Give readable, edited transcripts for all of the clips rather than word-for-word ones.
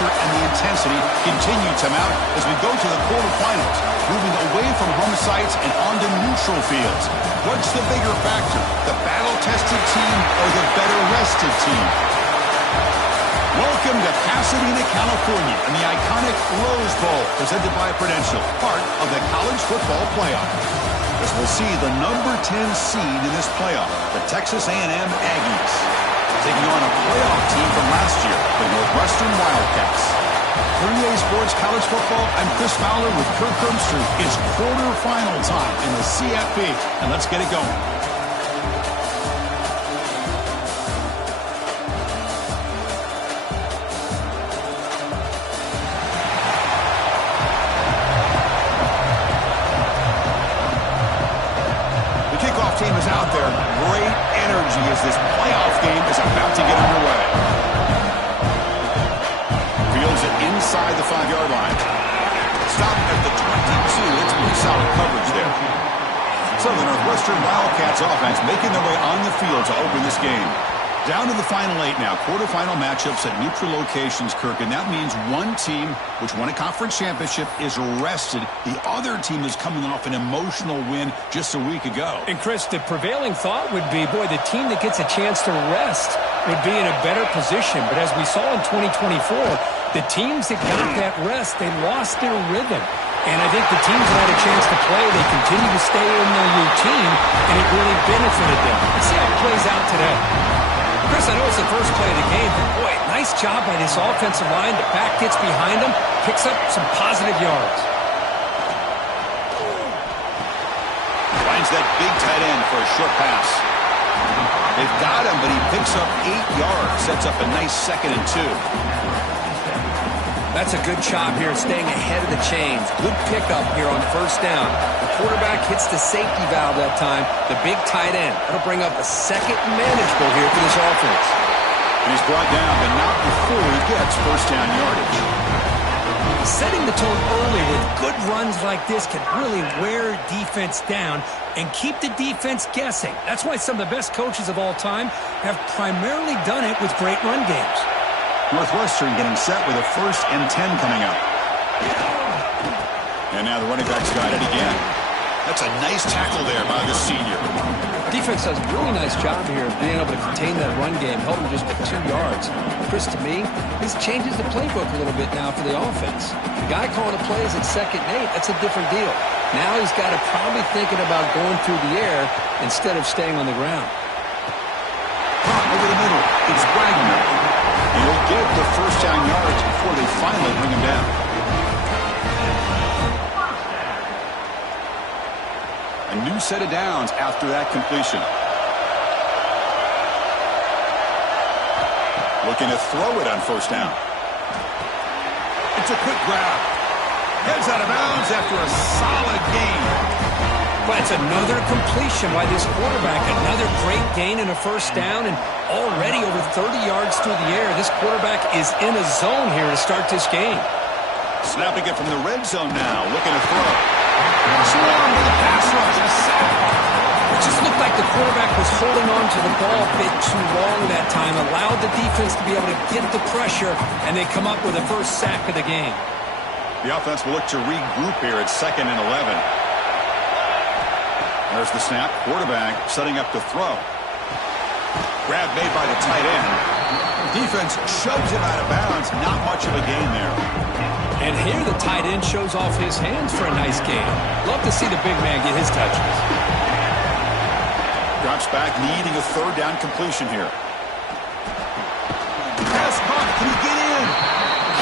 pressure and the intensity continue to mount as we go to the quarterfinals, moving away from home sites and onto neutral fields. What's the bigger factor, the battle-tested team or the better-rested team? Welcome to Pasadena, California, and the iconic Rose Bowl, presented by Prudential, part of the college football playoff. As we'll see the number 10 seed in this playoff, the Texas A&M Aggies, taking on a playoff team from last year, the Northwestern Wildcats. 3A Sports College Football, I'm Chris Fowler with Kirk Herbstreit. It's quarterfinal time in the CFP, and let's get it going. Team is out there. Great energy as this playoff game is about to get underway. Fields it inside the 5-yard line. Stop at the 22. It's pretty solid coverage there. So the Northwestern Wildcats offense making their way on the field to open this game. Down to the final 8 now. Quarterfinal matchups at neutral locations, Kirk, and that means one team which won a conference championship is rested. The other team is coming off an emotional win just a week ago. And, Chris, the prevailing thought would be, boy, the team that gets a chance to rest would be in a better position. But as we saw in 2024, the teams that got that rest, they lost their rhythm. And I think the teams that had a chance to play, they continue to stay in their routine, and it really benefited them. Let's see how it plays out today. Chris, I know it's the first play of the game, but boy, nice job by this offensive line. The back gets behind him, picks up some positive yards. Finds that big tight end for a short pass. They've got him, but he picks up 8 yards, sets up a nice 2nd and 2. That's a good job here, staying ahead of the chains. Good pickup here on first down. The quarterback hits the safety valve that time. The big tight end. That'll bring up a second manageable here for this offense. And he's brought down, but not before he gets first down yardage. Setting the tone early with good runs like this can really wear defense down and keep the defense guessing. That's why some of the best coaches of all time have primarily done it with great run games. Northwestern getting set with a 1st and 10 coming up. And now the running back's got it again. That's a nice tackle there by the senior. Defense does a really nice job here of being able to contain that run game, held him just at 2 yards. Chris, to me, this changes the playbook a little bit now for the offense. The guy calling the plays at 2nd and 8, that's a different deal. Now he's got to probably thinking about going through the air instead of staying on the ground. Over the middle, it's Wagner. He'll get the first down yards before they finally bring him down. A new set of downs after that completion. Looking to throw it on first down. It's a quick grab. Heads out of bounds after a solid gain. But it's another completion by this quarterback. Another great gain in a first down, and already over 30 yards through the air. This quarterback is in a zone here to start this game. Snapping it from the red zone now, looking to throw. Swarmed with a pass rush, a sack. It just looked like the quarterback was holding on to the ball a bit too long that time, allowed the defense to be able to get the pressure, and they come up with the first sack of the game. The offense will look to regroup here at 2nd and 11. There's the snap. Quarterback setting up to throw. Grab made by the tight end. Defense shoves him out of bounds. Not much of a gain there. And here the tight end shows off his hands for a nice gain. Love to see the big man get his touches. Drops back, needing a 3rd down completion here. Pass caught. Can he get in?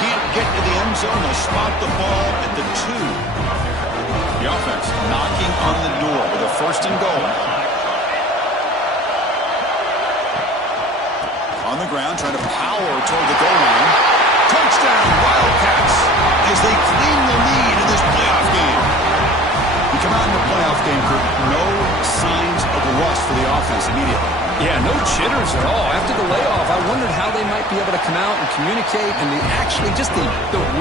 Can't get to the end zone. They'll spot the ball at the 2. The offense knocking on the door with a 1st and goal. On the ground, trying to power toward the goal line. Touchdown, Wildcats, as they claim the lead in this playoff game. We come out in the playoff game, Kirk, no signs of rust for the offense immediately. Yeah, no jitters at all. After the layoff, I wondered how they might be able to come out and communicate and actually just the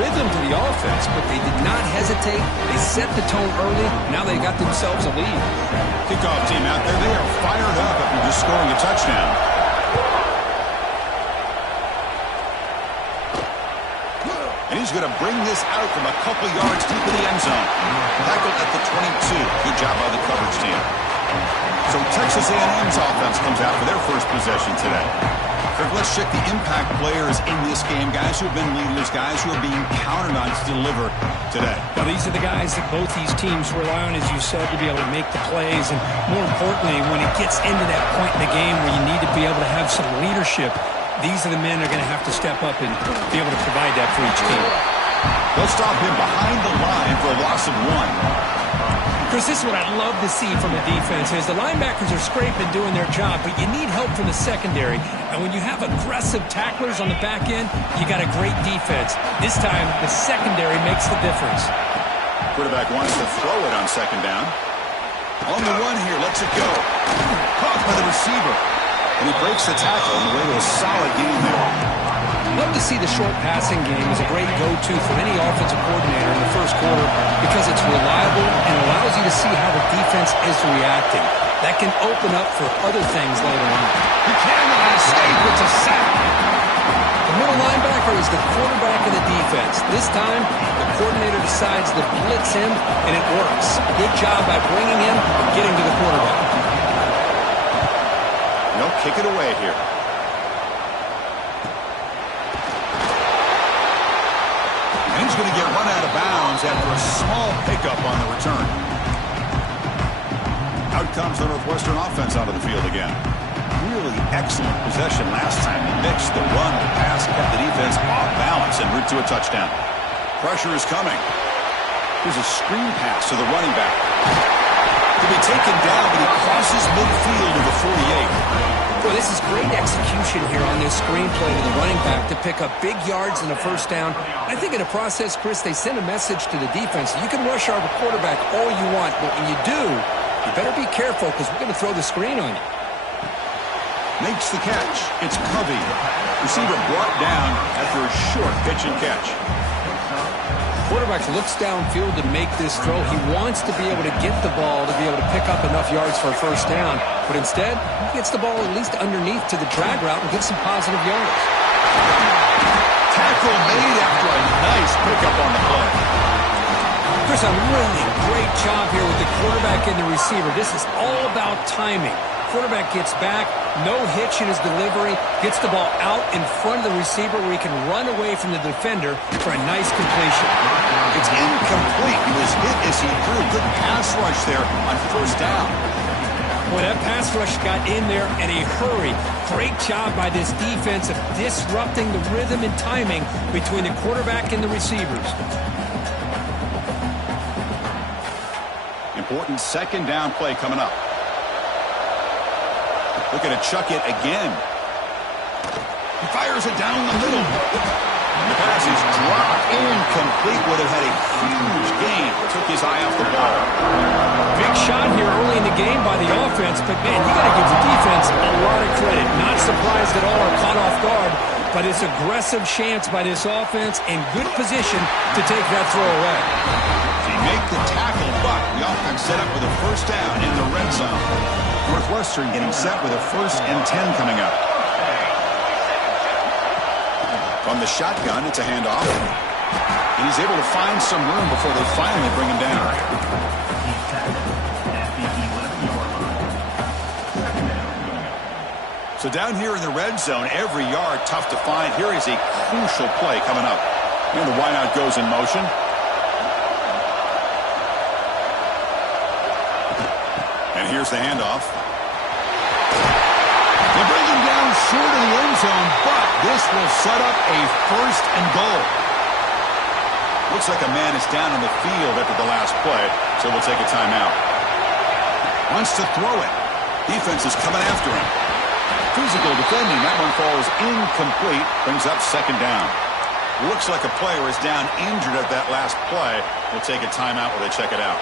rhythm to the offense. But they did not hesitate. They set the tone early. Now they got themselves a lead. Kickoff team out there. They are fired up after just scoring a touchdown. And he's going to bring this out from a couple yards deep in the end zone. Tackled at the 22. Good job by the coverage team. So Texas A&M's offense comes out for their first possession today. Kirk, let's check the impact players in this game, guys who have been leaders, guys who are being counted on to deliver today. Well, these are the guys that both these teams rely on, as you said, to be able to make the plays. And more importantly, when it gets into that point in the game where you need to be able to have some leadership, these are the men that are going to have to step up and be able to provide that for each team. They'll stop him behind the line for a loss of 1. Chris, this is what I'd love to see from a defense is the linebackers are scraping doing their job, but you need help from the secondary. And when you have aggressive tacklers on the back end, you got a great defense. This time, the secondary makes the difference. Quarterback wants to throw it on second down. On the run here, lets it go. Caught by the receiver. And he breaks the tackle on the way to a solid gain there. Love to see the short passing game as a great go-to for any offensive coordinator in the first quarter because it's reliable and allows you to see how the defense is reacting. That can open up for other things later on. Buchanan on a escape. It's a sack. The middle linebacker is the quarterback of the defense. This time, the coordinator decides to blitz him, and it works. Good job by bringing him and getting to the quarterback. No, kick it away here. And he's going to get run out of bounds after a small pickup on the return. Out comes the Northwestern offense onto the field again. Really excellent possession last time. He mixed the run, the pass, kept the defense off balance en route to a touchdown. Pressure is coming. Here's a screen pass to the running back. To be taken down, but he crosses midfield to the 48. Boy, this is great execution here on this screenplay to the running back to pick up big yards and a first down. I think in the process, Chris, they send a message to the defense. You can rush our quarterback all you want, but when you do, you better be careful because we're going to throw the screen on you. Makes the catch. It's Covey. Receiver brought down after a short pitch and catch. Quarterback looks downfield to make this throw. He wants to be able to get the ball to be able to pick up enough yards for a first down. But instead, he gets the ball at least underneath to the drag route and gets some positive yards. Tackle made after a nice pickup on the play. Chris, a really great job here with the quarterback and the receiver. This is all about timing. Quarterback gets back, no hitch in his delivery, gets the ball out in front of the receiver where he can run away from the defender for a nice completion. It's incomplete. He was hit as he threw a good pass rush there on first down. Well, that pass rush got in there in a hurry. Great job by this defense of disrupting the rhythm and timing between the quarterback and the receivers. Important second down play coming up. Looking to chuck it again. He fires it down the middle. The pass is dropped. Incomplete. Would have had a huge gain. Took his eye off the ball. Big shot here early in the game by the offense, but man, you got to give the defense a lot of credit. Not surprised at all or caught off guard, but it's aggressive chance by this offense in good position to take that throw away. They make the tackle, but the offense set up with a first down in the red zone. Northwestern getting set with a 1st and 10 coming up. From the shotgun, it's a handoff. And he's able to find some room before they finally bring him down. So down here in the red zone, every yard tough to find. Here is a crucial play coming up. And the wideout goes in motion. And here's the handoff. They bring him down short of the end zone, but this will set up a 1st and goal. Looks like a man is down on the field after the last play, so we'll take a timeout. Wants to throw it. Defense is coming after him. Physical defending. That one falls incomplete. Brings up second down. Looks like a player is down injured at that last play. We'll take a timeout while they check it out.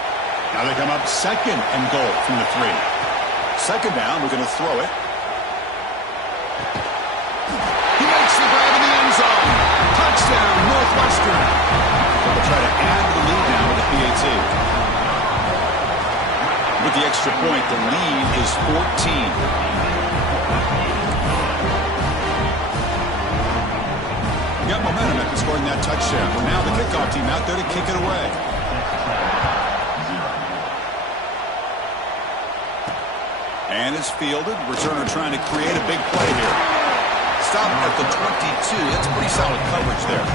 Now they come up 2nd and goal from the 3. Second down, we're going to throw it. He makes the grab in the end zone. Touchdown, Northwestern. They'll try to add the lead now with the PAT. With the extra point, the lead is 14. Got momentum after scoring that touchdown. Well, now the kickoff team out there to kick it away. And it's fielded. Returner trying to create a big play here. Stop at the 22. That's pretty solid coverage there.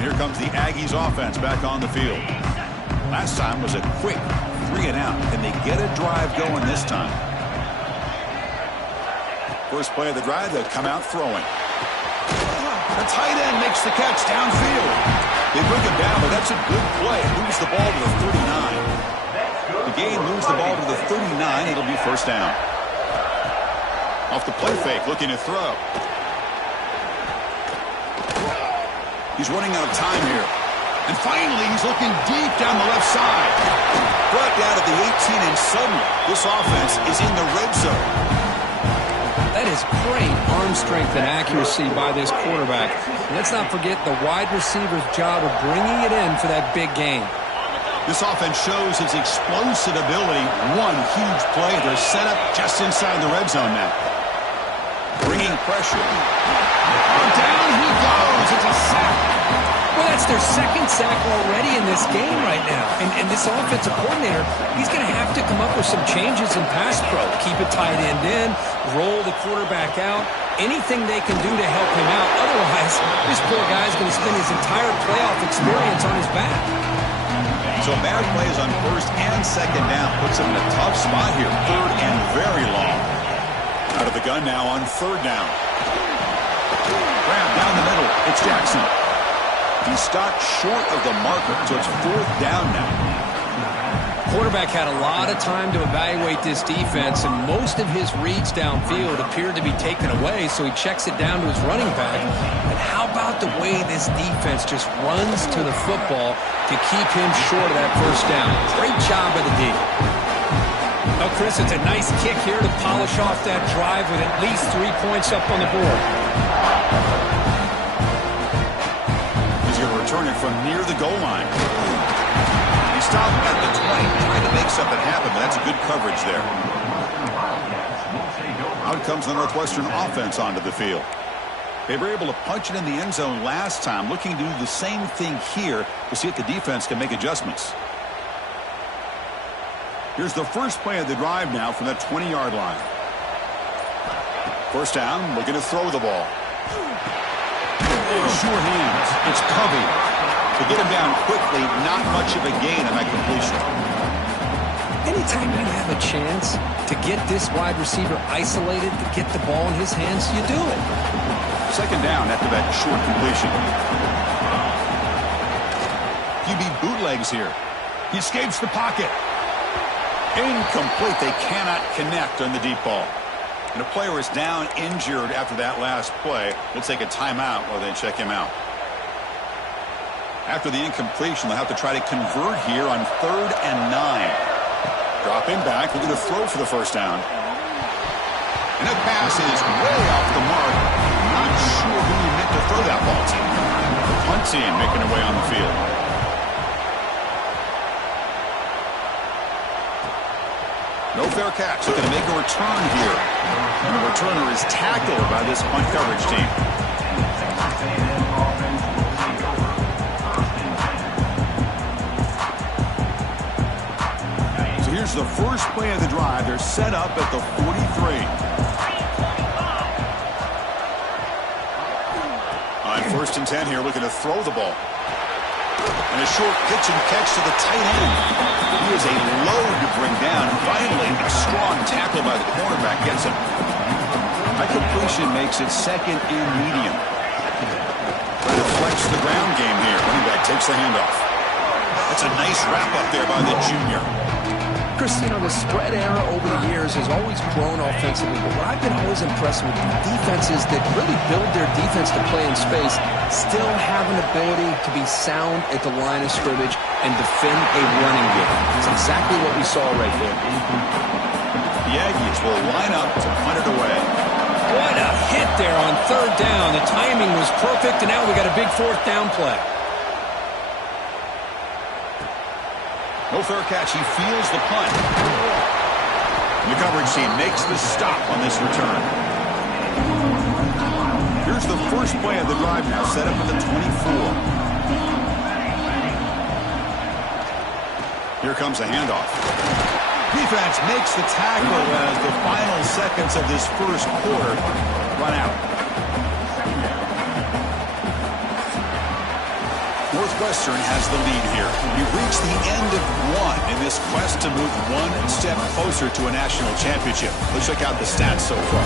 Here comes the Aggies offense back on the field. Last time was a quick 3-and-out. Can they get a drive going this time? First play of the drive, they'll come out throwing. The tight end makes the catch downfield. They bring him down, but that's a good play. Moves the ball to the 39. The game moves the ball to the 39. It'll be first down. Off the play fake, looking to throw. He's running out of time here. And finally, he's looking deep down the left side. Brought down at the 18, and suddenly, this offense is in the red zone. That is great arm strength and accuracy by this quarterback. Let's not forget the wide receiver's job of bringing it in for that big game. This offense shows its explosive ability. One huge play. They're set up just inside the red zone now. Bringing pressure. Down he goes. It's a sack. Well, that's their second sack already in this game right now. And this offensive coordinator, he's going to have to come up with some changes in pass pro. Keep a tight end in, roll the quarterback out, anything they can do to help him out. Otherwise, this poor guy's going to spend his entire playoff experience on his back. So bad plays on first and second down puts him in a tough spot here. Third and very long. Out of the gun now on third down. Grab down the middle. It's Jackson. He stopped short of the marker, so it's fourth down now. Quarterback had a lot of time to evaluate this defense, and most of his reads downfield appeared to be taken away, so he checks it down to his running back. And how about the way this defense just runs to the football to keep him short of that first down? Great job by the D. Oh, Chris, it's a nice kick here to polish off that drive with at least 3 points up on the board. He's going to return it from near the goal line. He stopped at the 20, trying to make something happen, but that's good coverage there. Out comes the Northwestern offense onto the field. They were able to punch it in the end zone last time, looking to do the same thing here to see if the defense can make adjustments. Here's the first play of the drive now from that 20-yard line. First down, looking to throw the ball. Sure hands. It's Covey. To get him down quickly, not much of a gain on that completion. Anytime you have a chance to get this wide receiver isolated, to get the ball in his hands, you do it. Second down after that short completion. QB bootlegs here. He escapes the pocket. Incomplete. They cannot connect on the deep ball. And a player is down injured after that last play. We'll take a timeout while they check him out. After the incompletion, they'll have to try to convert here on 3rd and 9. Drop him back. We're going to throw for the first down. And that pass is way off the mark. Not sure who he meant to throw that ball to. The punt team making their way on the field. No fair catch. Looking to make a return here. And the returner is tackled by this punt coverage team. So here's the first play of the drive. They're set up at the 43. On 1st and 10 here, looking to throw the ball. And a short pitch and catch to the tight end. He is a load to bring down. And finally, a strong by the cornerback gets him. That completion makes it second and medium. Trying to flex the ground game here. Running back takes the handoff. That's a nice wrap-up there by the junior. Chris, the spread era over the years has always grown offensively, but what I've been always impressed with defenses that really build their defense to play in space still have an ability to be sound at the line of scrimmage and defend a running game. It's exactly what we saw right there. The Aggies will line up to punt it away. What a hit there on third down. The timing was perfect, and now we got a big fourth down play. No fair catch. He feels the punt. The coverage team makes the stop on this return. Here's the first play of the drive now, set up at the 24. Here comes a handoff. Defense makes the tackle as the final seconds of this first quarter run out. Northwestern has the lead here. We've reached the end of one in this quest to move one step closer to a national championship. Let's check out the stats so far.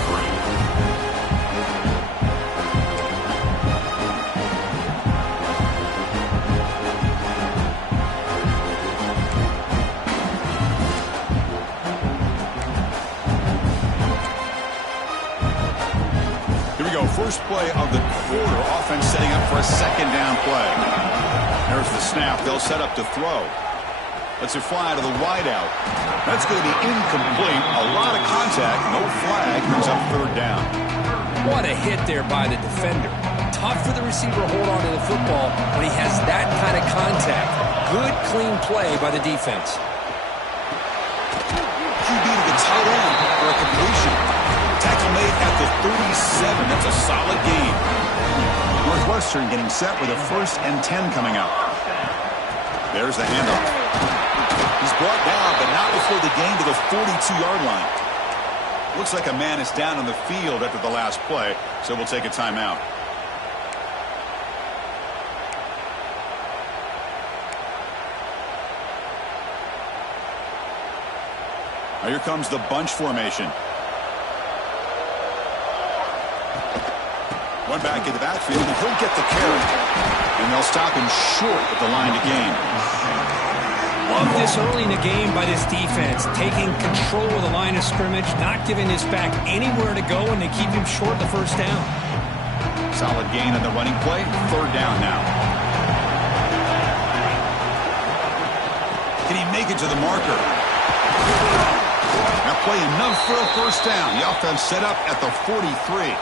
Here we go. First play of the quarter. Offense setting up for a second down play. There's the snap. They'll set up to throw. Let's it fly to the wideout. That's going to be incomplete. A lot of contact. No flag. Brings up third down. What a hit there by the defender. Tough for the receiver to hold on to the football when he has that kind of contact. Good, clean play by the defense. QB to the tight end for a completion. Tackle made at the 37. That's a solid gain. Northwestern getting set with a 1st and 10 coming up. There's the handoff. He's brought down, but not before the gain to the 42-yard line. Looks like a man is down on the field after the last play, so we'll take a timeout. Now here comes the bunch formation. One back in the backfield, and he'll get the carry. And they'll stop him short at the line to gain. Love this early in the game by this defense. Taking control of the line of scrimmage, not giving this back anywhere to go, and they keep him short the first down. Solid gain on the running play. Third down now. Can he make it to the marker? Now play enough for a first down. The offense set up at the 43.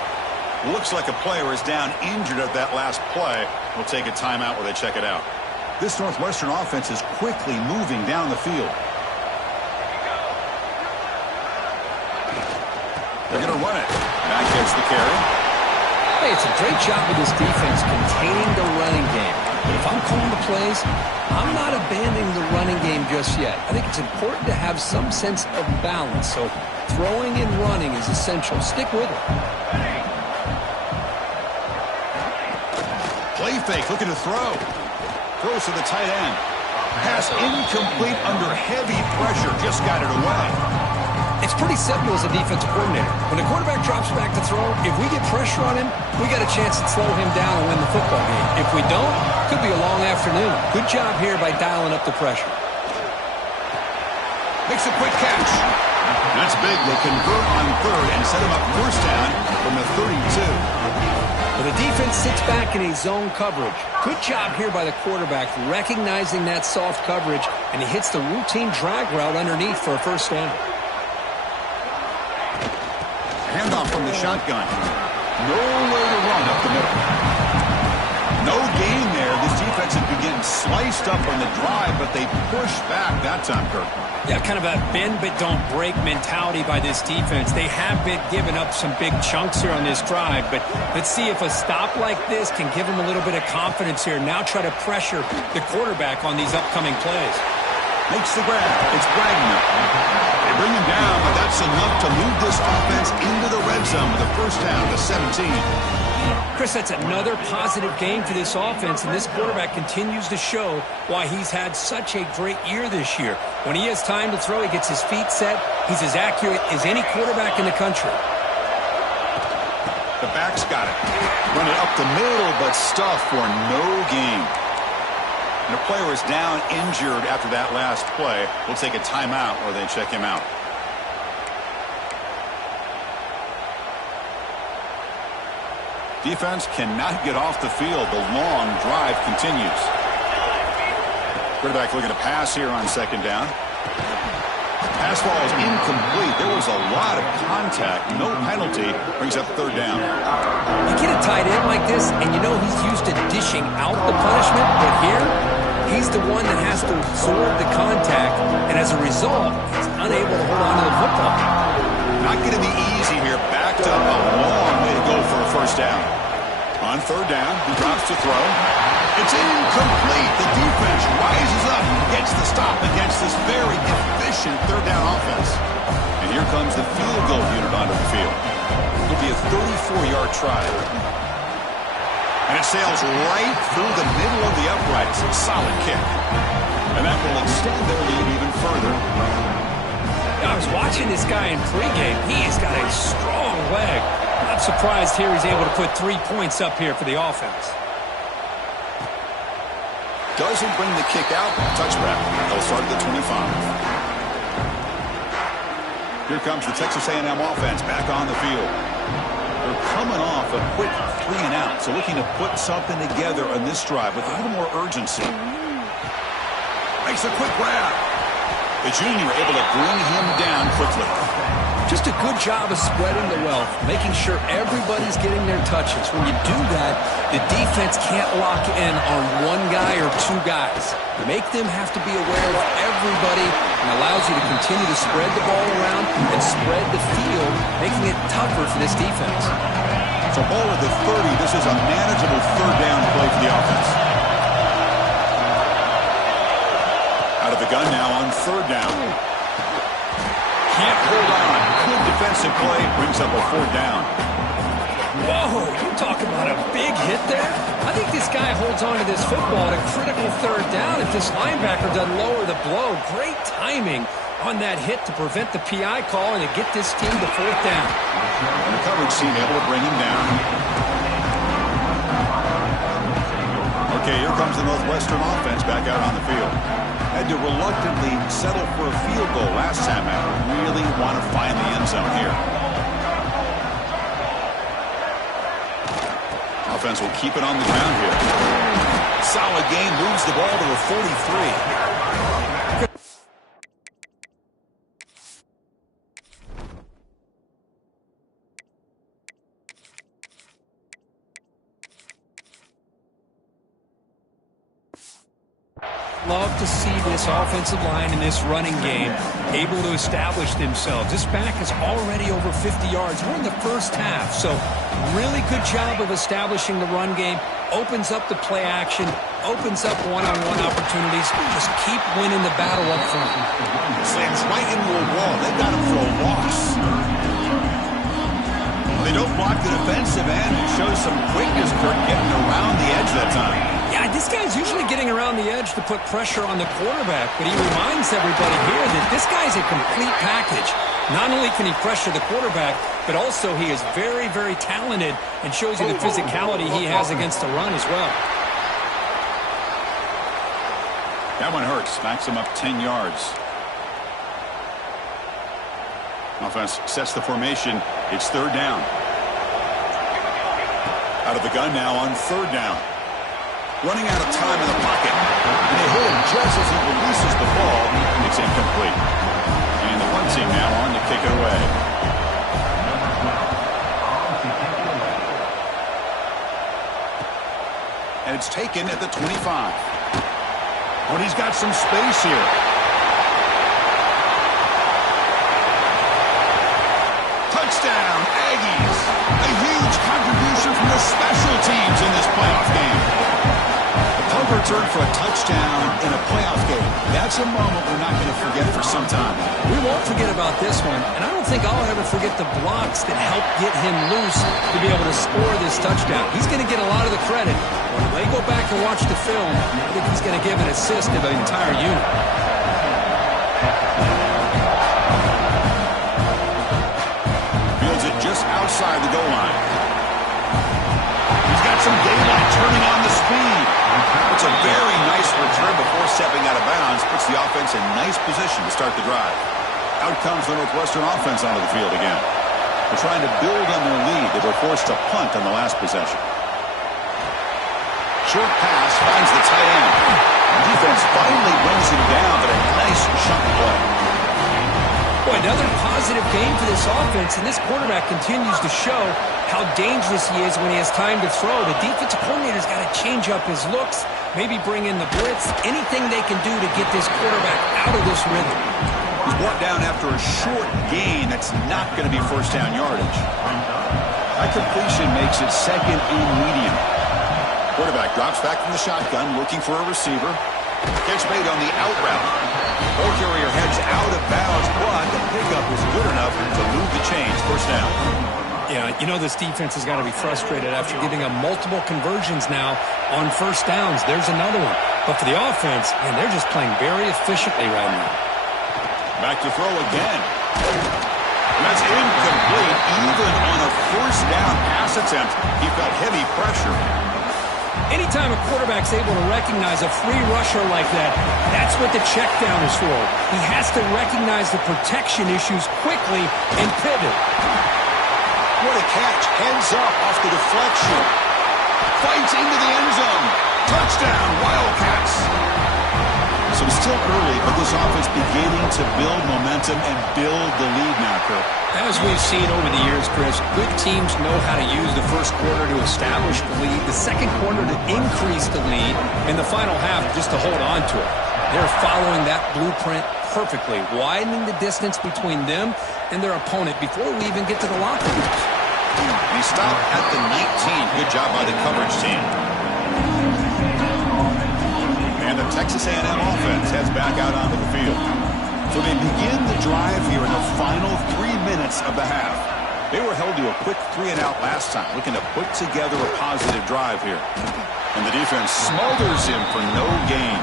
Looks like a player is down injured at that last play. We'll take a timeout while they check it out. This Northwestern offense is quickly moving down the field. They're going to run it. Back gets the carry. Hey, it's a great job of this defense containing the running game. But if I'm calling the plays, I'm not abandoning the running game just yet. I think it's important to have some sense of balance. So throwing and running is essential. Stick with it. Play fake, looking to throw. Throws to the tight end. Pass incomplete under heavy pressure. Just got it away. It's pretty simple as a defensive coordinator. When the quarterback drops back to throw, if we get pressure on him, we got a chance to slow him down and win the football game. If we don't, could be a long afternoon. Good job here by dialing up the pressure. Makes a quick catch. That's big. They convert on third and set him up first down from the 32. Well, the defense sits back in a zone coverage. Good job here by the quarterback recognizing that soft coverage, and he hits the routine drag route underneath for a first down. Handoff from the shotgun. Nowhere to run up the middle. No gain there. This defense has been getting sliced up on the drive, but they push back that time, Kirk. Yeah, kind of a bend but don't break mentality by this defense. They have been giving up some big chunks here on this drive, but let's see if a stop like this can give them a little bit of confidence here. Now try to pressure the quarterback on these upcoming plays. Makes the grab. It's Wagner. They bring him down, but that's enough to move this offense into the red zone with the first down to 17. Chris, that's another positive game for this offense, and this quarterback continues to show why he's had such a great year this year. When he has time to throw, he gets his feet set. He's as accurate as any quarterback in the country. The back's got it. Run it up the middle, but stuffed for no gain. And the player is down injured after that last play. We'll take a timeout or they check him out. Defense cannot get off the field. The long drive continues. Quarterback looking to pass here on second down. Pass ball is incomplete. There was a lot of contact. No penalty. Brings up third down. You get a tight end like this, and you know he's used to dishing out the punishment, but here, he's the one that has to absorb the contact, and as a result, he's unable to hold on to the football. Not going to be easy here. Backed up a long way to go for a first down. On third down, he drops to throw. It's incomplete. The defense rises up, gets the stop against this very efficient third down offense. And here comes the field goal unit onto the field. It'll be a 34-yard try. And it sails right through the middle of the uprights. Solid kick. And that will extend their lead even further. I was watching this guy in pregame. He's got a strong leg. Not surprised here he's able to put 3 points up here for the offense. Doesn't bring the kick out. Touchback. They'll start at the 25. Here comes the Texas A&M offense back on the field. They're coming off a quick 3 and out, so looking to put something together on this drive with a little more urgency. Makes a quick grab. The junior able to bring him down quickly. Just a good job of spreading the wealth, making sure everybody's getting their touches. When you do that, the defense can't lock in on one guy or 2 guys. Make them have to be aware of everybody and allows you to continue to spread the ball around and spread the field, making it tougher for this defense. So ball at the 30. This is a manageable third down play for the offense. Out of the gun now on third down. Can't hold on. Good defensive play. Brings up a fourth down. Whoa, you talk about a big hit there. I think this guy holds on to this football at a critical third down if this linebacker doesn't lower the blow. Great timing on that hit to prevent the PI call and to get this team to fourth down. And the coverage team able to bring him down. Okay, here comes the Northwestern offense back out on the field. Had to reluctantly settle for a field goal last time out. Really want to find the end zone here. Offense will keep it on the ground here. Solid game, moves the ball to the 43. Love to see this offensive line and this running game able to establish themselves. This back is already over 50 yards. We're in the first half, so really good job of establishing the run game. Opens up the play action, opens up one-on-one opportunities. Just keep winning the battle up front. Slams right into a wall. They got him for a loss. They don't block the defensive end. It shows some quickness, Kirk, getting around the edge that time. Yeah, this guy's usually getting around the edge to put pressure on the quarterback, but he reminds everybody here that this guy's a complete package. Not only can he pressure the quarterback, but also he is very, very talented and shows you the physicality he has against the run as well. That one hurts. Backs him up 10 yards. Offense sets the formation. It's third down. Out of the gun now on third down. Running out of time in the pocket. And they hit him just as he releases the ball. It's incomplete. And the punt team now on to kick it away. And it's taken at the 25. But he's got some space here. Touchdown, Aggies. A huge contribution from the special teams in this playoff game. The return for a touchdown in a playoff game. That's a moment we're not going to forget for some time. We won't forget about this one, and I don't think I'll ever forget the blocks that helped get him loose to be able to score this touchdown. He's going to get a lot of the credit. When they go back and watch the film, I think he's going to give an assist to the entire unit. Fields it just outside the goal line. He's got some daylight turning on the speed. It's a very nice return before stepping out of bounds. Puts the offense in nice position to start the drive. Out comes the Northwestern offense onto the field again. They're trying to build on their lead. They were forced to punt on the last possession. Short pass finds the tight end. The defense finally brings him down, but a nice chunk play. Boy, another positive game for this offense, and this quarterback continues to show how dangerous he is when he has time to throw. The defensive coordinator's got to change up his looks, maybe bring in the blitz, anything they can do to get this quarterback out of this rhythm. He's brought down after a short gain. That's not going to be first down yardage. That completion makes it second and medium. Quarterback drops back from the shotgun, looking for a receiver. Catch made on the out route. Ball carrier heads out of bounds, but the pickup is good enough to move the chains. First down. Yeah, you know this defense has got to be frustrated after giving up multiple conversions now on first downs. There's another one. But for the offense, man, they're just playing very efficiently right now. Back to throw again. That's incomplete. Even on a first down pass attempt, he felt heavy pressure. Anytime a quarterback's able to recognize a free rusher like that, that's what the check down is for. He has to recognize the protection issues quickly and pivot. What a catch. Heads up off the deflection. Fights into the end zone. Touchdown, Wildcats. So it's still early, but this offense beginning to build momentum and build the lead now, Kirk. As we've seen over the years, Chris, good teams know how to use the first quarter to establish the lead, the second quarter to increase the lead, and the final half just to hold on to it. They're following that blueprint perfectly, widening the distance between them and their opponent before we even get to the locker rooms. He stopped at the 19. Good job by the coverage team. And the Texas A&M offense heads back out onto the field. So they begin the drive here in the final 3 minutes of the half. They were held to a quick 3-and-out last time, looking to put together a positive drive here. And the defense smothers him for no gain.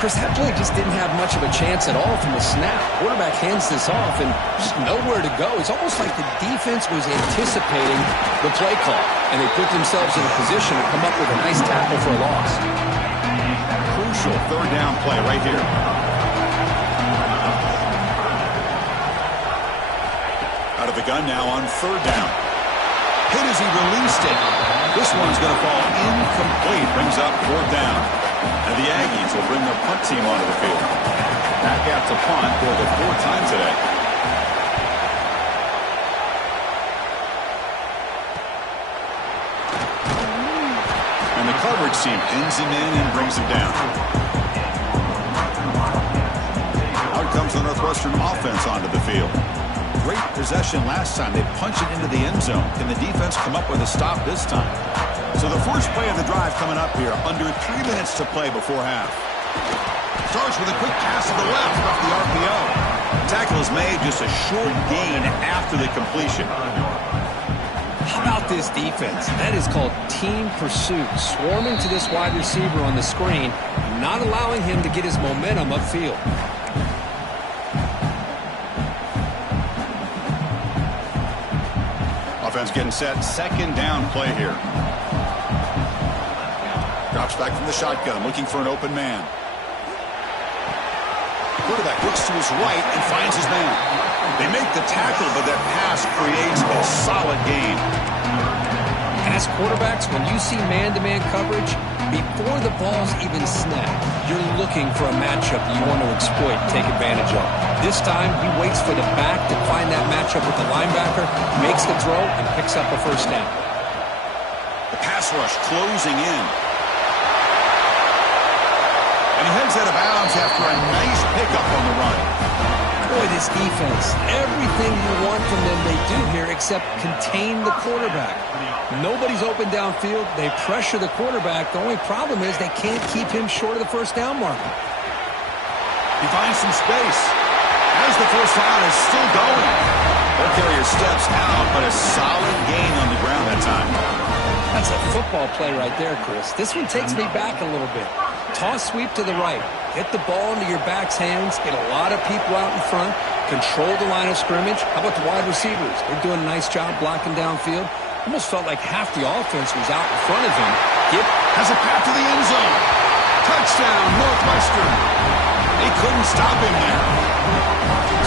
Chris, that play just didn't have much of a chance at all from the snap. Quarterback hands this off and just nowhere to go. It's almost like the defense was anticipating the play call, and they put themselves in a position to come up with a nice tackle for a loss. Crucial third down play right here. Out of the gun now on third down. Hit as he released it. This one's going to fall incomplete. Brings up fourth down. And the Aggies will bring their punt team onto the field. Back out to punt for the fourth time today. And the coverage team pins him in and brings him down. Out comes the Northwestern offense onto the field. Great possession last time. They punch it into the end zone. Can the defense come up with a stop this time? So the first play of the drive coming up here. Under 3 minutes to play before half. Starts with a quick pass to the left off the RPO. Tackle is made, just a short gain after the completion. How about this defense? That is called team pursuit. Swarming to this wide receiver on the screen, not allowing him to get his momentum upfield. Offense getting set. Second down play here. Drops back from the shotgun, looking for an open man. Quarterback looks to his right and finds his man. They make the tackle, but that pass creates a solid gain. As quarterbacks, when you see man-to-man coverage, before the ball's even snapped, you're looking for a matchup you want to exploit, take advantage of. This time, he waits for the back to find that matchup with the linebacker, makes the throw, and picks up a first down. The pass rush closing in. And he heads out of bounds after a nice pickup on the run. Boy, this defense, everything you want from them they do here except contain the quarterback. Nobody's open downfield. They pressure the quarterback. The only problem is they can't keep him short of the first down marker. He finds some space. As the first down is still going. Their carrier steps out, but a solid gain on the ground that time. That's a football play right there, Chris. This one takes me back a little bit. Toss sweep to the right. Get the ball into your back's hands. Get a lot of people out in front. Control the line of scrimmage. How about the wide receivers? They're doing a nice job blocking downfield. Almost felt like half the offense was out in front of him. Gibb has a path to the end zone. Touchdown, Northwestern. They couldn't stop him there.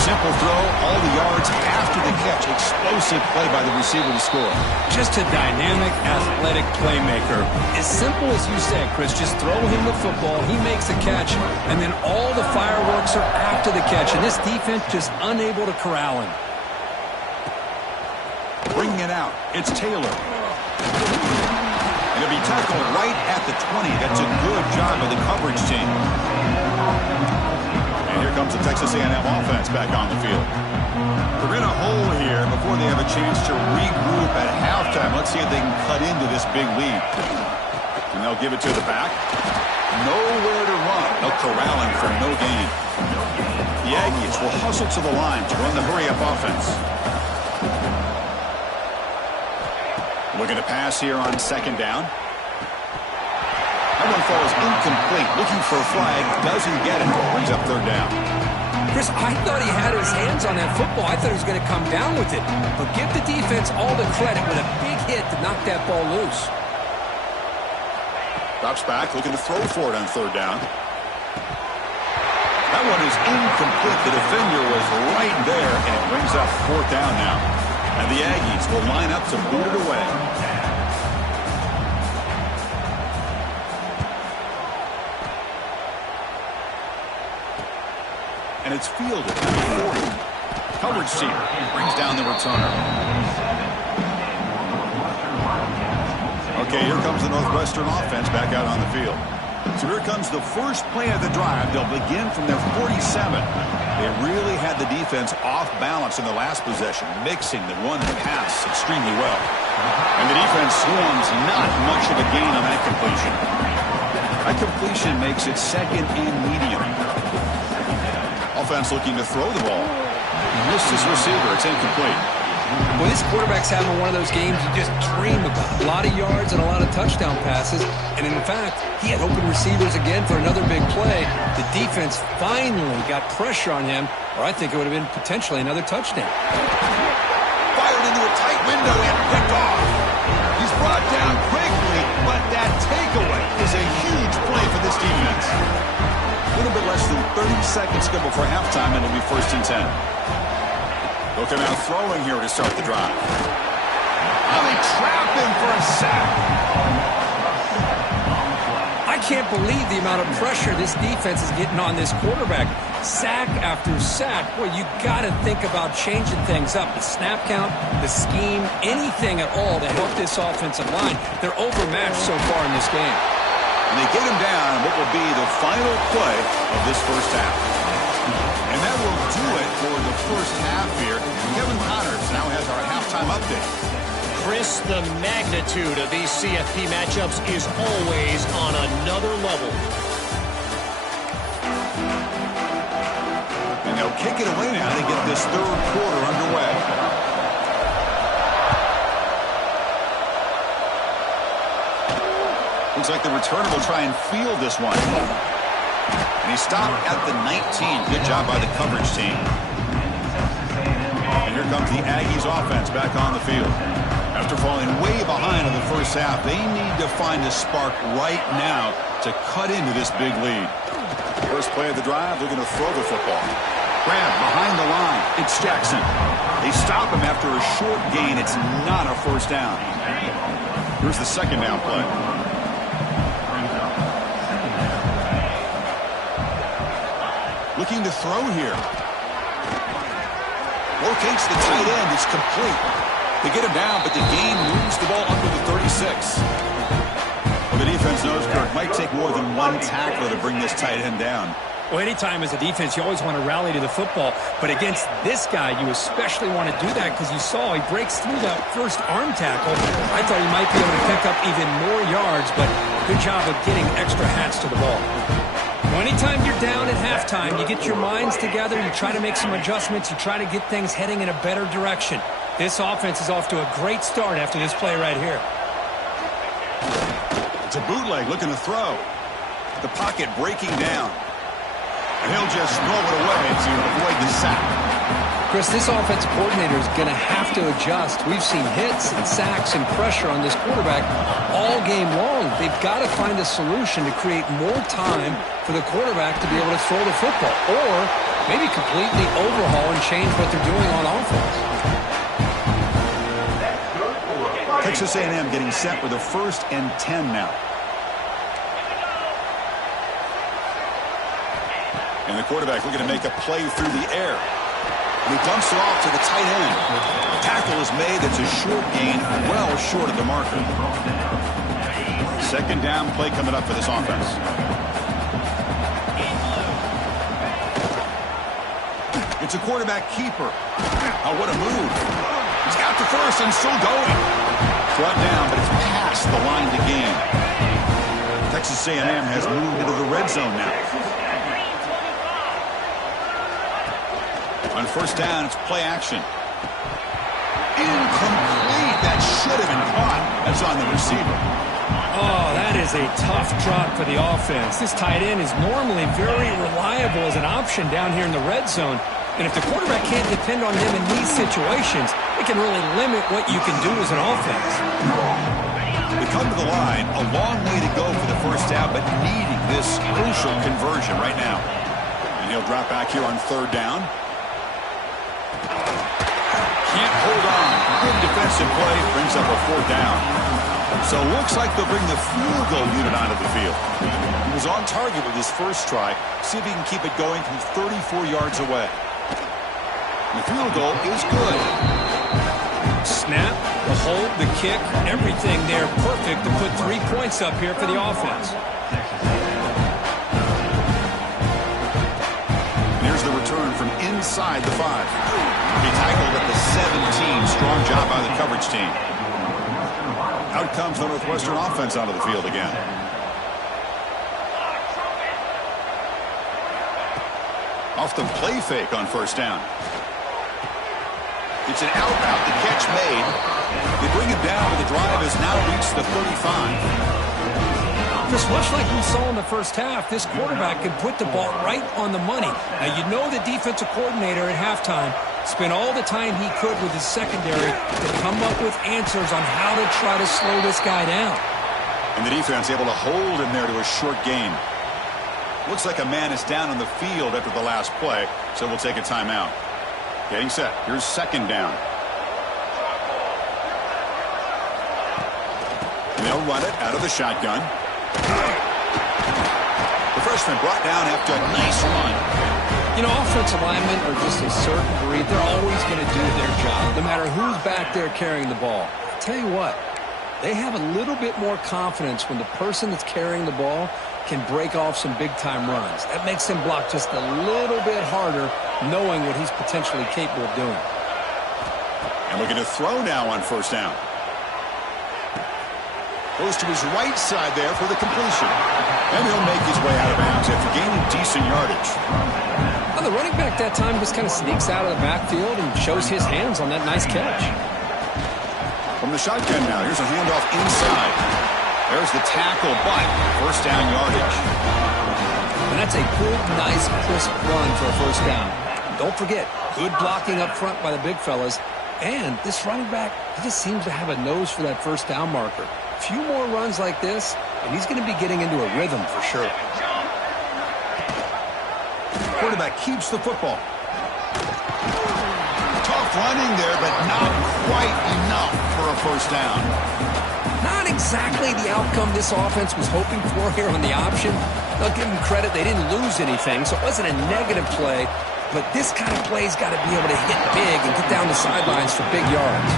Simple throw, all the yards after the catch. Explosive play by the receiver to score. Just a dynamic, athletic playmaker. As simple as you said, Chris, just throw him the football, he makes a catch, and then all the fireworks are after the catch, and this defense just unable to corral him. Bringing it out, it's Taylor. And it'll be tackled right at the 20. That's a good job by the coverage team. And here comes the Texas A&M offense back on the field. They're in a hole here before they have a chance to regroup at halftime. Let's see if they can cut into this big lead. And they'll give it to the back. Nowhere to run. No corralling for no gain. The Aggies will hustle to the line to run the hurry-up offense. Looking to pass here on second down. That one falls incomplete. Looking for a flag. Doesn't get it. Brings up third down. Chris, I thought he had his hands on that football. I thought he was going to come down with it. But give the defense all the credit with a big hit to knock that ball loose. Drops back. Looking to throw for it on third down. That one is incomplete. The defender was right there. And it brings up fourth down now. And the Aggies will line up to boot it away. And it's fielded at 40. Coverage team brings down the returner. Okay, here comes the Northwestern offense back out on the field. So here comes the first play of the drive. They'll begin from their 47. They really had the defense off balance in the last possession, mixing the run and pass extremely well. And the defense swarms not much of a gain on that completion. That completion makes it second and medium. Offense looking to throw the ball. Missed his receiver. It's incomplete. Well, this quarterback's having one of those games you just dream about. A lot of yards and a lot of touchdown passes. And in fact, he had open receivers again for another big play. The defense finally got pressure on him, or I think it would have been potentially another touchdown. Fired into a tight window and picked off. He's brought down quickly, but that takeaway is a huge play for this defense. A little bit less than 30 seconds to go before halftime, and it'll be 1st and 10. Looking out throwing here to start the drive. Now they trap him for a sack. I can't believe the amount of pressure this defense is getting on this quarterback. Sack after sack. Boy, you got to think about changing things up. The snap count, the scheme, anything at all to help this offensive line. They're overmatched so far in this game. And they get him down what will be the final play of this first half. And that will do it for the first half here. Kevin Connors now has our halftime update. Chris, the magnitude of these CFP matchups is always on another level. And they'll kick it away now to get this third quarter underway. Looks like the returner will try and field this one. And he stopped at the 19. Good job by the coverage team. And here comes the Aggies offense back on the field. After falling way behind in the first half, they need to find a spark right now to cut into this big lead. First play of the drive, looking to throw the football. Grab behind the line. It's Jackson. They stop him after a short gain. It's not a first down. Here's the second down play. Looking to throw here. Rotates the tight end. It's complete. They get him down, but the gain moves the ball under the 36. Well, the defense knows Kirk might take more than one tackler to bring this tight end down. Well, anytime as a defense, you always want to rally to the football. But against this guy, you especially want to do that because you saw he breaks through that first arm tackle. I thought he might be able to pick up even more yards, but good job of getting extra hats to the ball. Well, anytime you're down at halftime, you get your minds together, you try to make some adjustments, you try to get things heading in a better direction. This offense is off to a great start after this play right here. It's a bootleg looking to throw. The pocket breaking down. And he'll just throw it away to avoid the sack. Chris, this offensive coordinator is going to have to adjust. We've seen hits and sacks and pressure on this quarterback all game long. They've got to find a solution to create more time for the quarterback to be able to throw the football, or maybe completely overhaul and change what they're doing on offense. Texas A&M getting set with a 1st and 10 now. And the quarterback looking to make a play through the air. And he dumps it off to the tight end. The tackle is made. It's a short gain, well short of the marker. 2nd down play coming up for this offense. It's a quarterback keeper. Oh, what a move. He's got the first and still going. Brought down, but it's past the line to gain. Texas A&M has moved into the red zone now. On 1st down, it's play action. Incomplete. That should have been caught. That's on the receiver. Oh, that is a tough drop for the offense. This tight end is normally very reliable as an option down here in the red zone. And if the quarterback can't depend on him in these situations, it can really limit what you can do as an offense. They come to the line, a long way to go for the 1st down, but needing this crucial conversion right now. And he'll drop back here on 3rd down. Can't hold on. Good defensive play. Brings up a 4th down. So it looks like they'll bring the field goal unit onto the field. He was on target with his first try. See if he can keep it going from 34 yards away. And the field goal is good. Snap, the hold, the kick, everything there perfect to put 3 points up here for the offense. There's the return from inside the 5. He tackled at the 17. Strong job by the coverage team. Out comes the Northwestern offense onto the field again. Off the play fake on 1st down. It's an out route. The catch made. They bring him down, but the drive has now reached the 35. Just much like we saw in the 1st half, this quarterback can put the ball right on the money. Now, you know the defensive coordinator at halftime spent all the time he could with his secondary to come up with answers on how to try to slow this guy down. And the defense able to hold him there to a short gain. Looks like a man is down on the field after the last play, so we'll take a timeout. Getting set. Here's 2nd down. And they'll run it out of the shotgun. The freshman brought down after a nice run. You know, offensive linemen are just a certain breed. They're always going to do their job, no matter who's back there carrying the ball. I'll tell you what, they have a little bit more confidence when the person that's carrying the ball can break off some big-time runs. That makes him block just a little bit harder, knowing what he's potentially capable of doing. And looking to throw now on 1st down. Goes to his right side there for the completion. And he'll make his way out of bounds after gaining decent yardage. Well, the running back that time just kind of sneaks out of the backfield and shows his hands on that nice catch. From the shotgun now, here's a handoff inside. There's the tackle, but 1st down yardage. And that's a good, nice, crisp run for a 1st down. Don't forget, good blocking up front by the big fellas. And this running back, he just seems to have a nose for that 1st down marker. A few more runs like this, and he's going to be getting into a rhythm for sure. Quarterback keeps the football. Tough running there, but not quite enough for a 1st down. Not exactly the outcome this offense was hoping for here on the option. I'll give them credit, they didn't lose anything, so it wasn't a negative play. But this kind of play's got to be able to hit big and get down the sidelines for big yards.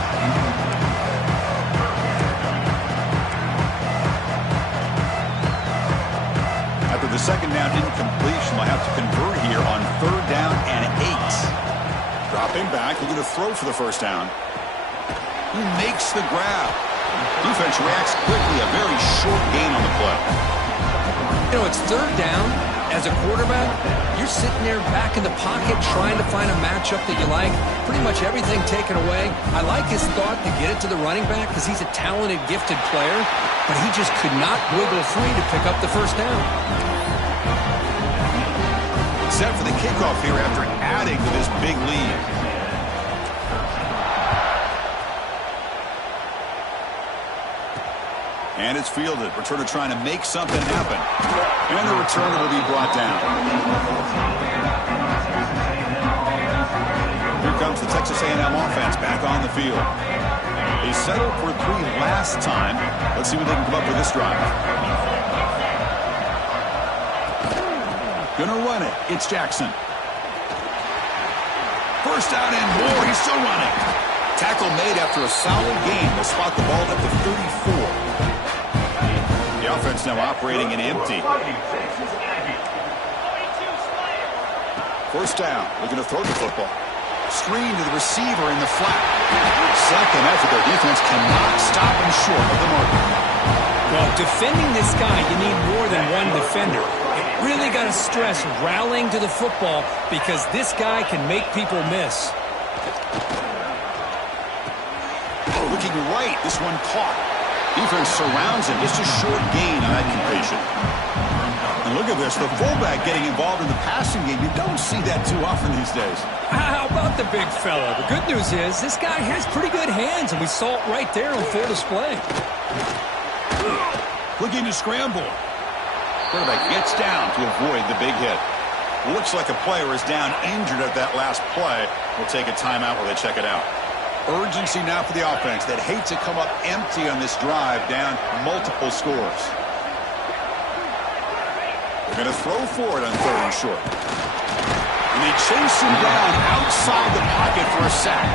The second down incompletion. They'll have to convert here on 3rd down and 8. Dropping back, looking to throw for the first down. He makes the grab. Defense reacts quickly. A very short gain on the play. You know, it's 3rd down. As a quarterback, you're sitting there back in the pocket trying to find a matchup that you like. Pretty much everything taken away. I like his thought to get it to the running back because he's a talented, gifted player, but he just could not wiggle free to pick up the first down. Set for the kickoff here after adding to this big lead. And it's fielded. Returner trying to make something happen. And the returner will be brought down. Here comes the Texas A&M offense back on the field. They settled for 3 last time. Let's see what they can come up with this drive. Gonna run it. It's Jackson. First down and more. He's still running. Tackle made after a solid gain. They'll spot the ball at the 34. The offense now operating in empty. First down, looking to throw the football. Screen to the receiver in the flat. Second effort, their defense cannot stop him short of the mark. Well, defending this guy, you need more than one defender. You really got to stress rallying to the football because this guy can make people miss. Looking right, this one caught. Defense surrounds him. Just a short gain on that completion. And look at this. The fullback getting involved in the passing game. You don't see that too often these days. How about the big fella? The good news is this guy has pretty good hands, and we saw it right there on full display. Looking to scramble. Quarterback gets down to avoid the big hit. Looks like a player is down injured at that last play. We'll take a timeout while they check it out. Urgency now for the offense that hates to come up empty on this drive, down multiple scores. They're going to throw for it on 3rd and short. And they chase him down outside the pocket for a sack.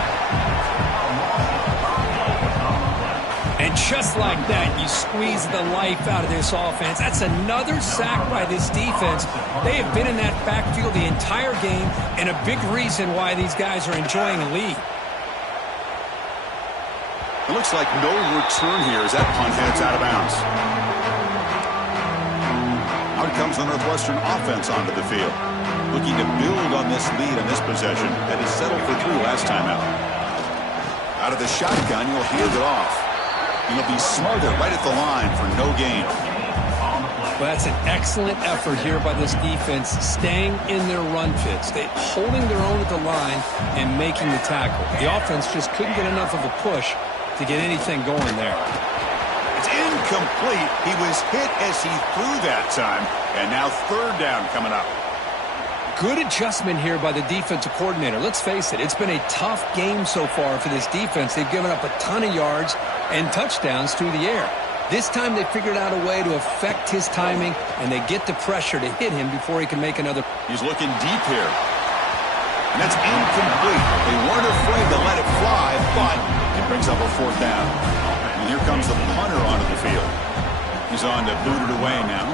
And just like that, you squeeze the life out of this offense. That's another sack by this defense. They have been in that backfield the entire game, and a big reason why these guys are enjoying a lead. It looks like no return here as that punt heads out of bounds. Out comes the Northwestern offense onto the field. Looking to build on this lead on this possession. That is settled for 3 last time out. Out of the shotgun, you'll hand it off. And you'll be smothered right at the line for no gain. Well, that's an excellent effort here by this defense, staying in their run fits. They're holding their own at the line and making the tackle. The offense just couldn't get enough of a push to get anything going there. It's incomplete. He was hit as he threw that time. And now 3rd down coming up. Good adjustment here by the defensive coordinator. Let's face it, it's been a tough game so far for this defense. They've given up a ton of yards and touchdowns through the air. This time they figured out a way to affect his timing, and they get the pressure to hit him before he can make another. He's looking deep here. And that's incomplete. They weren't afraid to let it fly, but it brings up a 4th down. And here comes the punter onto the field. He's on to boot it away now.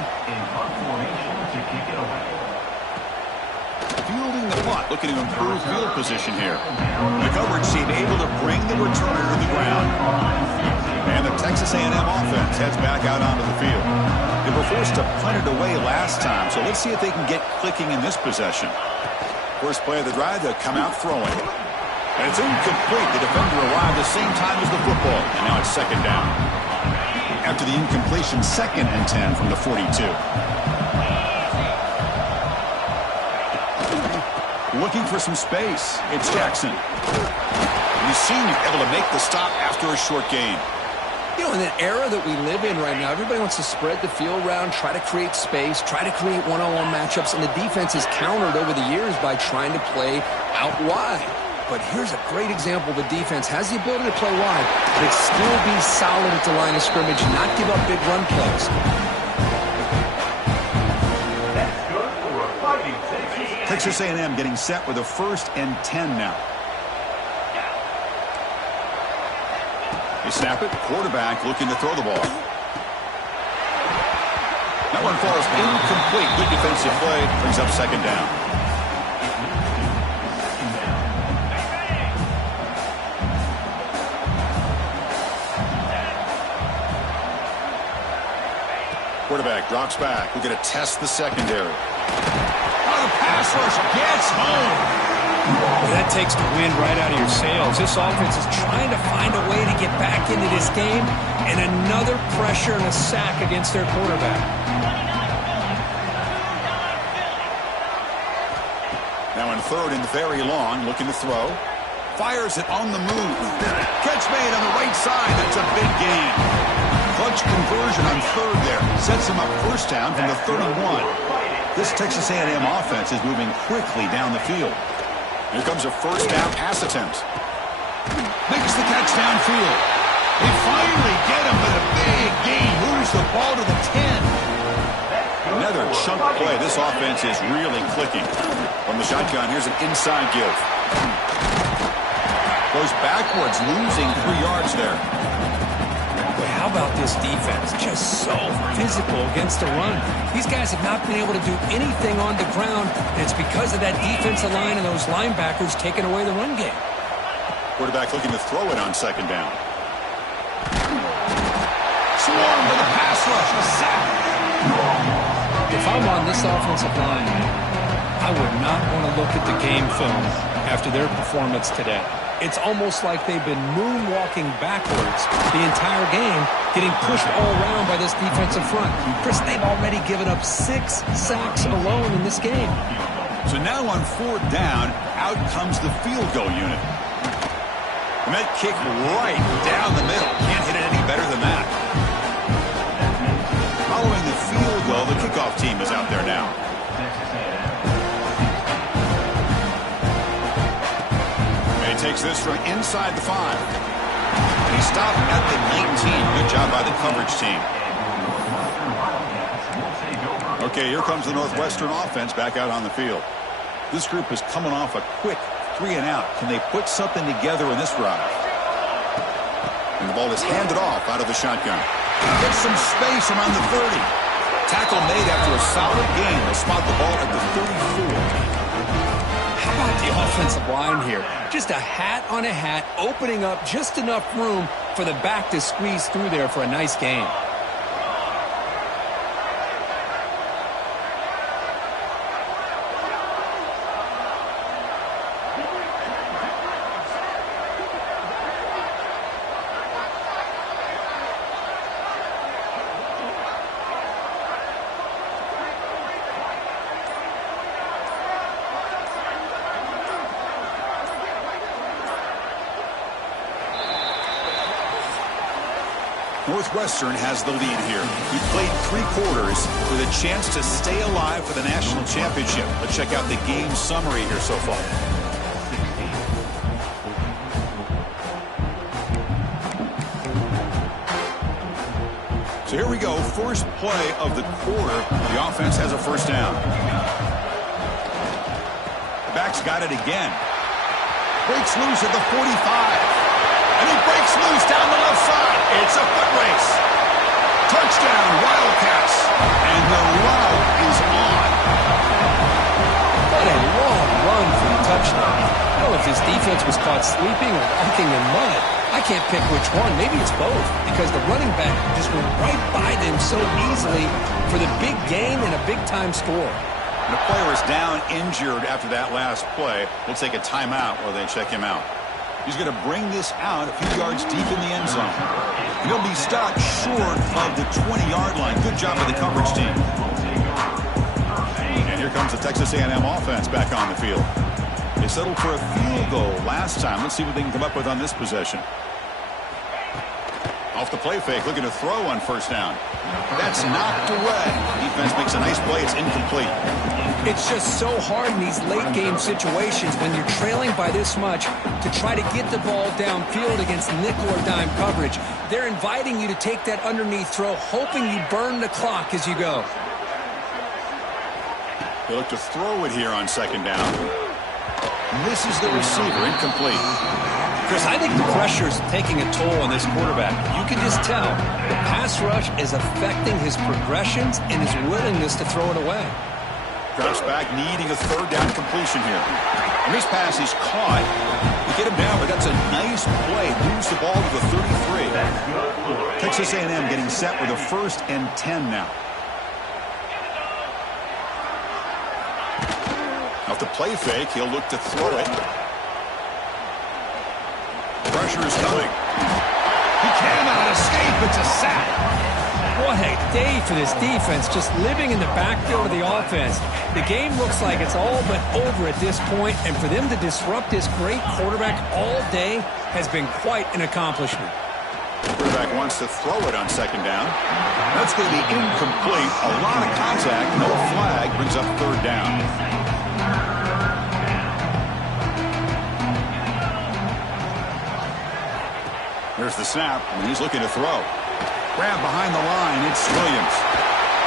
Fielding the punt, looking to improve field position here. The coverage team able to bring the returner to the ground. And the Texas A&M offense heads back out onto the field. They were forced to punt it away last time, so let's see if they can get clicking in this possession. First play of the drive, they'll come out throwing. And it's incomplete. The defender arrived the same time as the football. And now it's 2nd down. After the incompletion, 2nd and 10 from the 42. Looking for some space. It's Jackson. And the senior able to make the stop after a short gain. You know, in the era that we live in right now, everybody wants to spread the field around, try to create space, try to create one-on-one matchups, and the defense has countered over the years by trying to play out wide. But here's a great example. The defense has the ability to play wide, but still be solid at the line of scrimmage, not give up big run plays. Texas A&M getting set with a 1st and 10 now. They snap it. Quarterback looking to throw the ball. That one falls incomplete. Good defensive play. Brings up second down. Quarterback drops back. We're going to test the secondary. Oh, the pass rush gets home. Well, that takes the wind right out of your sails. This offense is trying to find a way to get back into this game, and another pressure and a sack against their quarterback. Now in third and very long, looking to throw. Fires it on the move. Catch made on the right side. That's a big gain. Clutch conversion on third there. Sets him up first down from the 31. This Texas A&M offense is moving quickly down the field. Here comes a first down pass attempt. Makes the catch downfield. They finally get him with a big gain. Moves the ball to the 10. Another chunk play. This offense is really clicking. From the shotgun, here's an inside give. Goes backwards, losing 3 yards there. How about this defense? Just so physical against the run. These guys have not been able to do anything on the ground, and it's because of that defensive line and those linebackers taking away the run game. Quarterback looking to throw it on second down. Swarm with a pass rush, a sack. If I'm on this offensive line, I would not want to look at the game film after their performance today. It's almost like they've been moonwalking backwards the entire game, getting pushed all around by this defensive front. Chris, they've already given up 6 sacks alone in this game. So now on fourth down, out comes the field goal unit. And that kick right down the middle. Can't hit it any better than that. Following the field goal, the kickoff team is out there now. Takes this from inside the 5. And he stopped at the 19. Good job by the coverage team. Okay, here comes the Northwestern offense back out on the field. This group is coming off a quick 3 and out. Can they put something together in this drive? And the ball is handed off out of the shotgun. Gets some space around the 30. Tackle made after a solid gain. They spot the ball at the 34. How about the offensive line here? Just a hat on a hat, opening up just enough room for the back to squeeze through there for a nice gain. Northwestern has the lead here. He played 3 quarters with a chance to stay alive for the national championship. Let's check out the game summary here so far. So here we go. First play of the quarter. The offense has a first down. The back's got it again. Breaks loose at the 45. And he breaks loose down the left side. It's a foot race. Touchdown, Wildcats. And the route is on. What a long run for the touchdown. I don't know if his defense was caught sleeping or walking in mud. I can't pick which one. Maybe it's both, because the running back just went right by them so easily for the big gain and a big-time score. And the player is down injured after that last play. We'll take a timeout while they check him out. He's going to bring this out a few yards deep in the end zone. He'll be stopped short of the 20-yard line. Good job by the coverage team. And here comes the Texas A&M offense back on the field. They settled for a field goal last time. Let's see what they can come up with on this possession. Off the play fake, looking to throw on first down. That's knocked away. Defense makes a nice play. It's incomplete. It's just so hard in these late-game situations when you're trailing by this much to try to get the ball downfield against nickel or dime coverage. They're inviting you to take that underneath throw, hoping you burn the clock as you go. They look to throw it here on second down. Misses the receiver, incomplete. Chris, I think the pressure's taking a toll on this quarterback. You can just tell the pass rush is affecting his progressions and his willingness to throw it away. Drops back, needing a third down completion here. And this pass is caught. You get him down, but that's a nice play. Moves the ball to the 33. Texas A&M getting set with a 1st and 10 now. Off the play fake, he'll look to throw it. Pressure is coming. He cannot escape. It's a sack. What a day for this defense, just living in the backfield of the offense. The game looks like it's all but over at this point, and for them to disrupt this great quarterback all day has been quite an accomplishment. The quarterback wants to throw it on 2nd down. That's going to be incomplete. A lot of contact, no flag, brings up 3rd down. There's the snap, and he's looking to throw. Grab behind the line, it's Williams.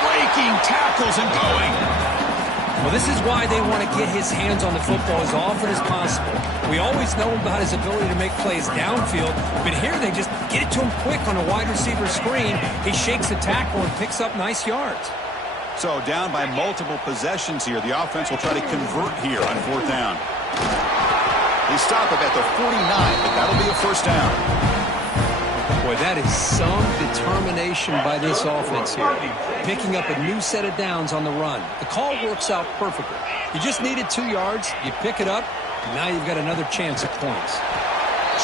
Breaking tackles and going. Well, this is why they want to get his hands on the football as often as possible. We always know about his ability to make plays downfield, but here they just get it to him quick on a wide receiver screen. He shakes the tackle and picks up nice yards. So down by multiple possessions here. The offense will try to convert here on 4th down. They stop him at the 49, but that'll be a 1st down. Boy, that is some determination by this offense here. Picking up a new set of downs on the run. The call works out perfectly. You just needed 2 yards. You pick it up. And now you've got another chance at points.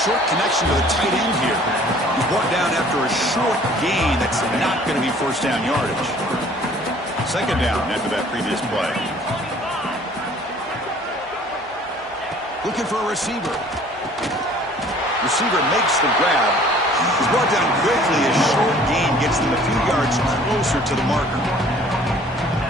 Short connection to the tight end here. He's brought down after a short gain. That's not going to be 1st down yardage. 2nd down after that previous play. Looking for a receiver. Receiver makes the grab. He's brought down quickly. A short gain gets them a few yards closer to the marker.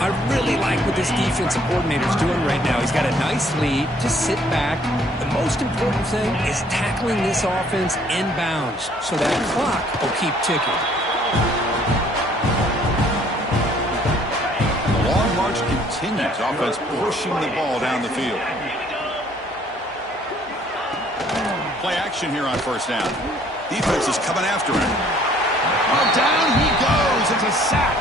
I really like what this defensive coordinator's doing right now. He's got a nice lead. Just sit back. The most important thing is tackling this offense inbounds so that clock will keep ticking. The long march continues. Offense pushing the ball down the field. Play action here on 1st down. Defense is coming after him. Oh, down he goes. It's a sack.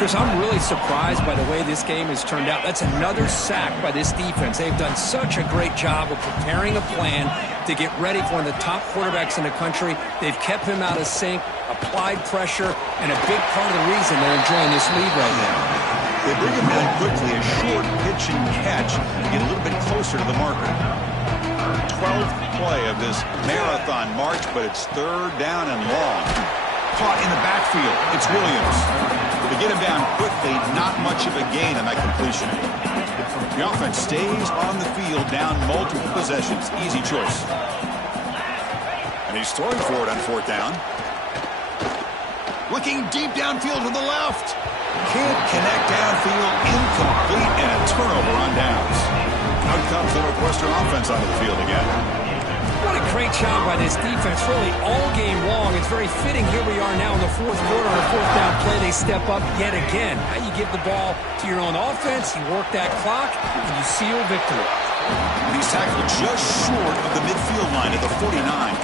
Chris, I'm really surprised by the way this game has turned out. That's another sack by this defense. They've done such a great job of preparing a plan to get ready for one of the top quarterbacks in the country. They've kept him out of sync, applied pressure, and a big part of the reason they're enjoying this lead right now. They bring him down quickly. A short pitch and catch. Get a little bit closer to the marker. 12th play of this marathon march, but it's 3rd down and long. Caught in the backfield. It's Williams. To get him down quickly, not much of a gain on that completion. The offense stays on the field down multiple possessions. Easy choice. And he's throwing for it on 4th down. Looking deep downfield to the left. Can't connect downfield. Incomplete, and a turnover on downs. Out comes the Northwestern offense onto the field again. What a great job by this defense, really all game long. It's very fitting. Here we are now in the 4th quarter on a 4th down play. They step up yet again. Now you give the ball to your own offense, you work that clock, and you seal victory. And he's tackled just short of the midfield line at the 49.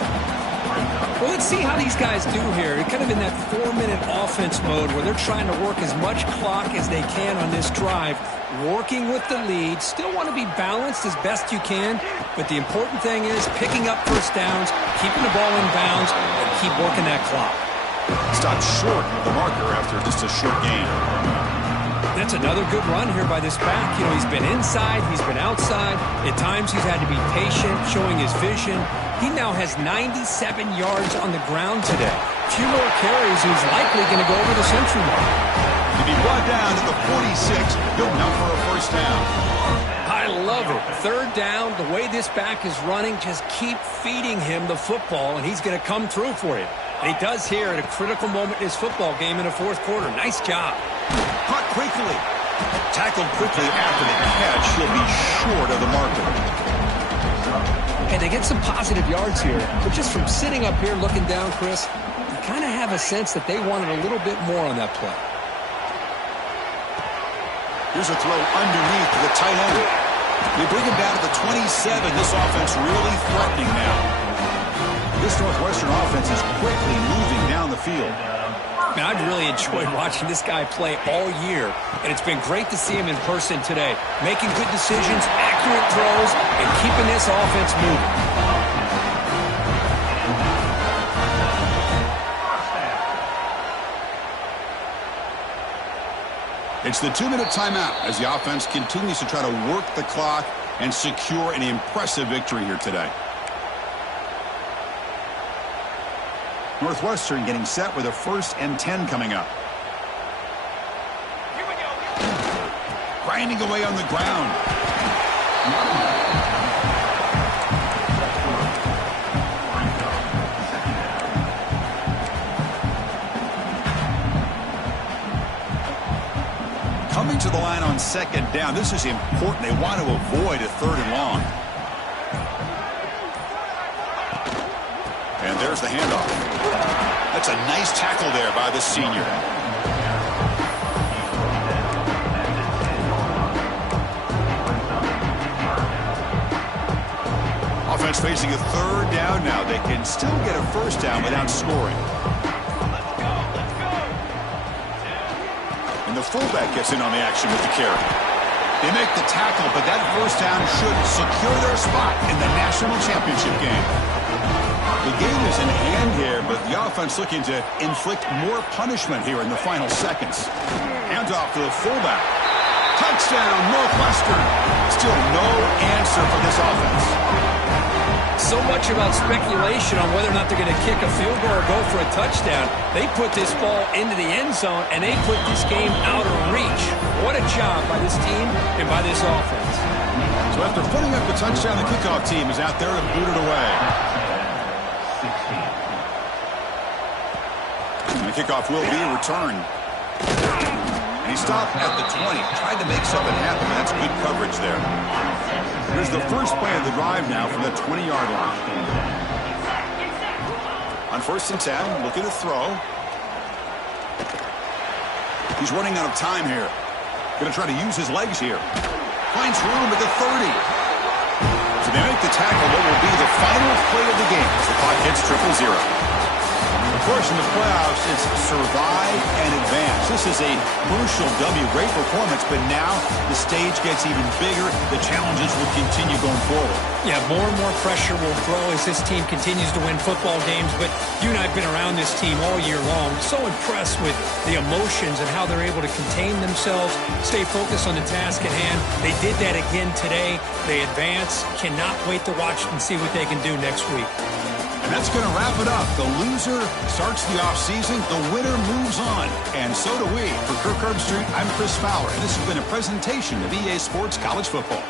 Well, let's see how these guys do here. They're kind of in that 4-minute offense mode where they're trying to work as much clock as they can on this drive, working with the lead. Still want to be balanced as best you can, but the important thing is picking up 1st downs, keeping the ball in bounds, and keep working that clock. Stopped short of the marker after just a short gain. That's another good run here by this back. You know, he's been inside, he's been outside. At times he's had to be patient, showing his vision. He now has 97 yards on the ground today. A few more carries, he's likely going to go over the century mark. To be brought down to the 46, good enough for a 1st down. I love it. 3rd down, the way this back is running, just keep feeding him the football, and he's going to come through for you. And he does here at a critical moment in his football game in the 4th quarter. Nice job. Caught quickly. Tackled quickly after the catch. He'll be short of the marker. Hey, they get some positive yards here, but just from sitting up here looking down, Chris, you kind of have a sense that they wanted a little bit more on that play. Here's a throw underneath to the tight end. They bring him down to the 27. This offense really threatening now. This Northwestern offense is quickly moving down the field. Man, I've really enjoyed watching this guy play all year, and it's been great to see him in person today, making good decisions, accurate throws, and keeping this offense moving. It's the 2-minute timeout as the offense continues to try to work the clock and secure an impressive victory here today. Northwestern getting set with a 1st and 10 coming up. Here we go. Grinding away on the ground. Coming to the line on 2nd down. This is important. They want to avoid a 3rd and long. And there's the handoff. That's a nice tackle there by the senior. Offense facing a 3rd down now. They can still get a 1st down without scoring. And the fullback gets in on the action with the carry. They make the tackle, but that 1st down should secure their spot in the national championship game. The game is in hand here, but the offense looking to inflict more punishment here in the final seconds. Handoff to the fullback. Touchdown, Northwestern. Still no answer for this offense. So much about speculation on whether or not they're going to kick a field goal or go for a touchdown. They put this ball into the end zone, and they put this game out of reach. What a job by this team and by this offense. So after putting up the touchdown, the kickoff team is out there to boot it away. And the kickoff will be returned. And he stopped at the 20. Tried to make something happen. That's good coverage there. Here's the first play of the drive now from the 20-yard line. On 1st and 10, looking to throw. He's running out of time here. Going to try to use his legs here. Finds room at the 30. So they make the tackle. What will be the final play of the game as the clock hits 0-0. Of course, in the playoffs, it's survive and advance. This is a crucial W. Great performance, but now the stage gets even bigger. The challenges will continue going forward. Yeah, more and more pressure will grow as this team continues to win football games, but you and I have been around this team all year long. So impressed with the emotions and how they're able to contain themselves, stay focused on the task at hand. They did that again today. They advance. Cannot wait to watch and see what they can do next week. And that's going to wrap it up. The loser starts the offseason. The winner moves on. And so do we. For Kirk Herbstreit, I'm Chris Fowler. And this has been a presentation of EA Sports College Football.